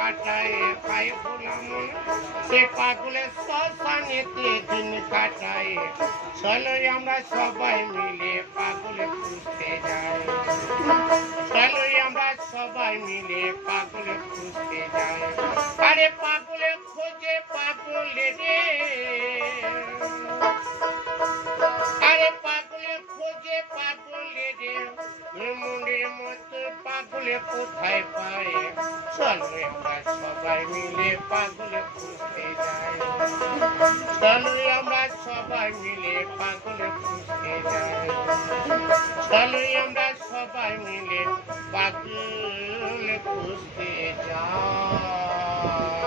কাটায় খাই গোলামন সে পাগলের শ্মশানেতে দিন কাটায় চলো আমরা সবাই মিলে পাগলে খুঁজতে যাই চলো আমরা সবাই মিলে পাগলে খুঁজতে যাই আরে পাগলে খোঁজে পাগলে রে আরে পাগলে খোঁজে পাগলে রে মনের মতো পাগলে কোথায় পায় চলো আমরা সবাই মিলে পাগলে খুঁজতে যাই চলো আমরা সবাই মিলে পাগলে খুঁজতে যাই চলো আমরা সবাই মিলে পাগলে খুঁজতে যাই।